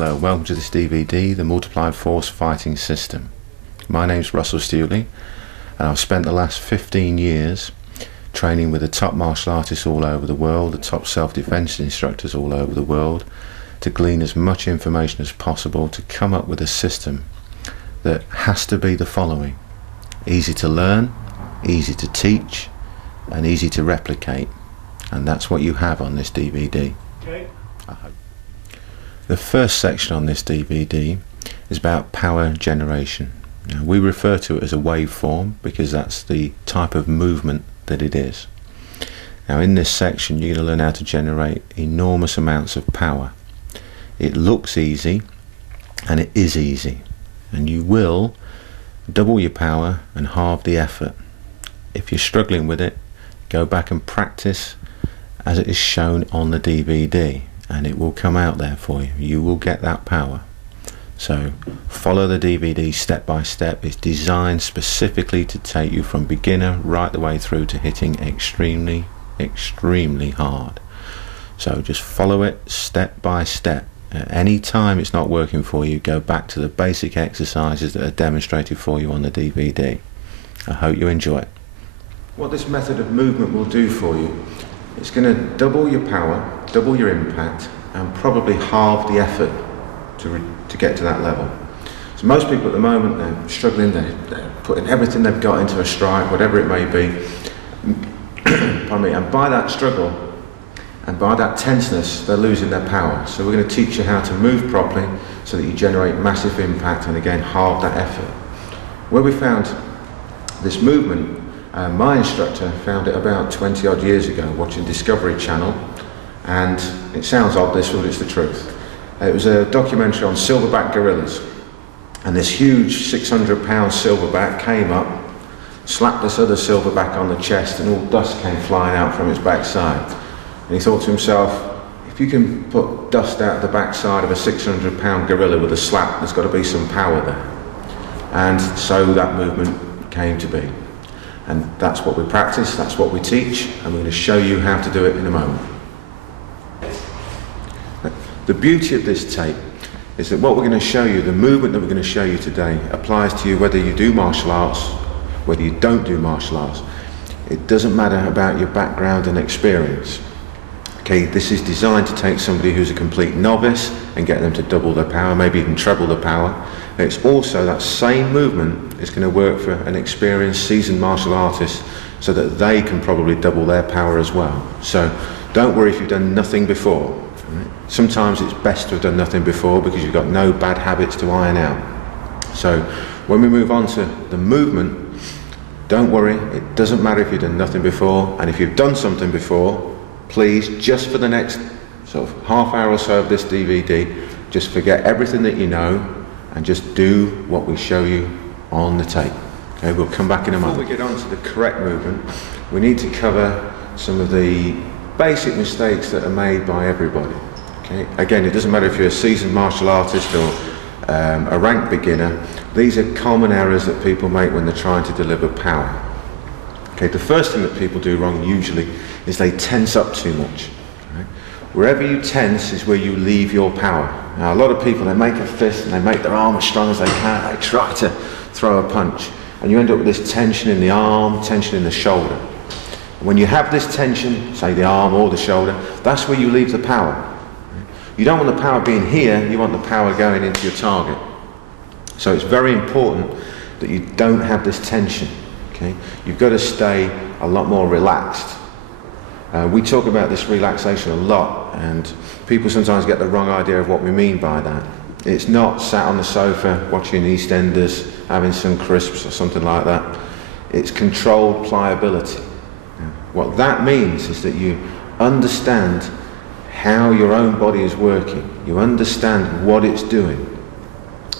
Hello, welcome to this DVD, the Multiplied Force Fighting System. My name's Russell Stewley, and I've spent the last 15 years training with the top martial artists all over the world, the top self-defense instructors all over the world, to glean as much information as possible to come up with a system that has to be the following: easy to learn, easy to teach, and easy to replicate. And that's what you have on this DVD. Okay. I hope. The first section on this DVD is about power generation. Now, we refer to it as a waveform because that's the type of movement that it is. Now, in this section you're going to learn how to generate enormous amounts of power. It looks easy, and it is easy, and you will double your power and halve the effort. If you're struggling with it, go back and practice as it is shown on the DVD, and it will come out there for you. You will get that power. So follow the DVD step by step. It's designed specifically to take you from beginner right the way through to hitting extremely, extremely hard. So just follow it step by step. At any time it's not working for you, go back to the basic exercises that are demonstrated for you on the DVD. I hope you enjoy it. What this method of movement will do for you, it's going to double your power, double your impact, and probably halve the effort to get to that level. So most people at the moment, they're struggling, they're putting everything they've got into a strike, whatever it may be. Pardon me, and by that struggle, and by that tenseness, they're losing their power. So we're going to teach you how to move properly so that you generate massive impact and again halve that effort. Where we found this movement, my instructor found it about 20 odd years ago watching Discovery Channel, and it sounds odd this, but it's the truth. It was a documentary on silverback gorillas, and this huge 600-pound silverback came up, slapped this other silverback on the chest, and all dust came flying out from its backside. And he thought to himself, if you can put dust out the backside of a 600-pound gorilla with a slap, there's got to be some power there. And so that movement came to be. And that's what we practice, that's what we teach, and we're going to show you how to do it in a moment. The beauty of this tape is that what we're going to show you, the movement that we're going to show you today, applies to you whether you do martial arts, whether you don't do martial arts. It doesn't matter about your background and experience. Okay, this is designed to take somebody who's a complete novice and get them to double their power, maybe even treble the power. It's also that same movement is going to work for an experienced, seasoned martial artist so that they can probably double their power as well. So don't worry if you've done nothing before. Right? Sometimes it's best to have done nothing before because you've got no bad habits to iron out. So when we move on to the movement, don't worry, it doesn't matter if you've done nothing before, and if you've done something before, please, just for the next sort of half hour or so of this DVD, just forget everything that you know and just do what we show you on the tape. Okay, we'll come back in a moment. Before we get on to the correct movement, we need to cover some of the basic mistakes that are made by everybody. Okay, again, it doesn't matter if you're a seasoned martial artist or a ranked beginner. These are common errors that people make when they're trying to deliver power. Okay, the first thing that people do wrong usually is they tense up too much. Right? Wherever you tense is where you leave your power. Now, a lot of people, they make a fist and they make their arm as strong as they can. They try to throw a punch, and you end up with this tension in the arm, tension in the shoulder. When you have this tension, say the arm or the shoulder, that's where you leave the power. You don't want the power being here, you want the power going into your target. So it's very important that you don't have this tension. Okay? You've got to stay a lot more relaxed. We talk about this relaxation a lot, and people sometimes get the wrong idea of what we mean by that. It's not sat on the sofa watching EastEnders, having some crisps or something like that. It's controlled pliability. What that means is that you understand how your own body is working. You understand what it's doing.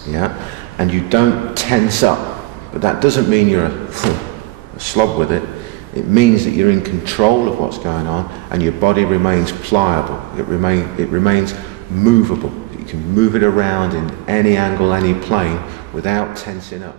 Yeah? And you don't tense up. But that doesn't mean you're a slob with it. It means that you're in control of what's going on and your body remains pliable. It remains movable. You can move it around in any angle, any plane without tensing up.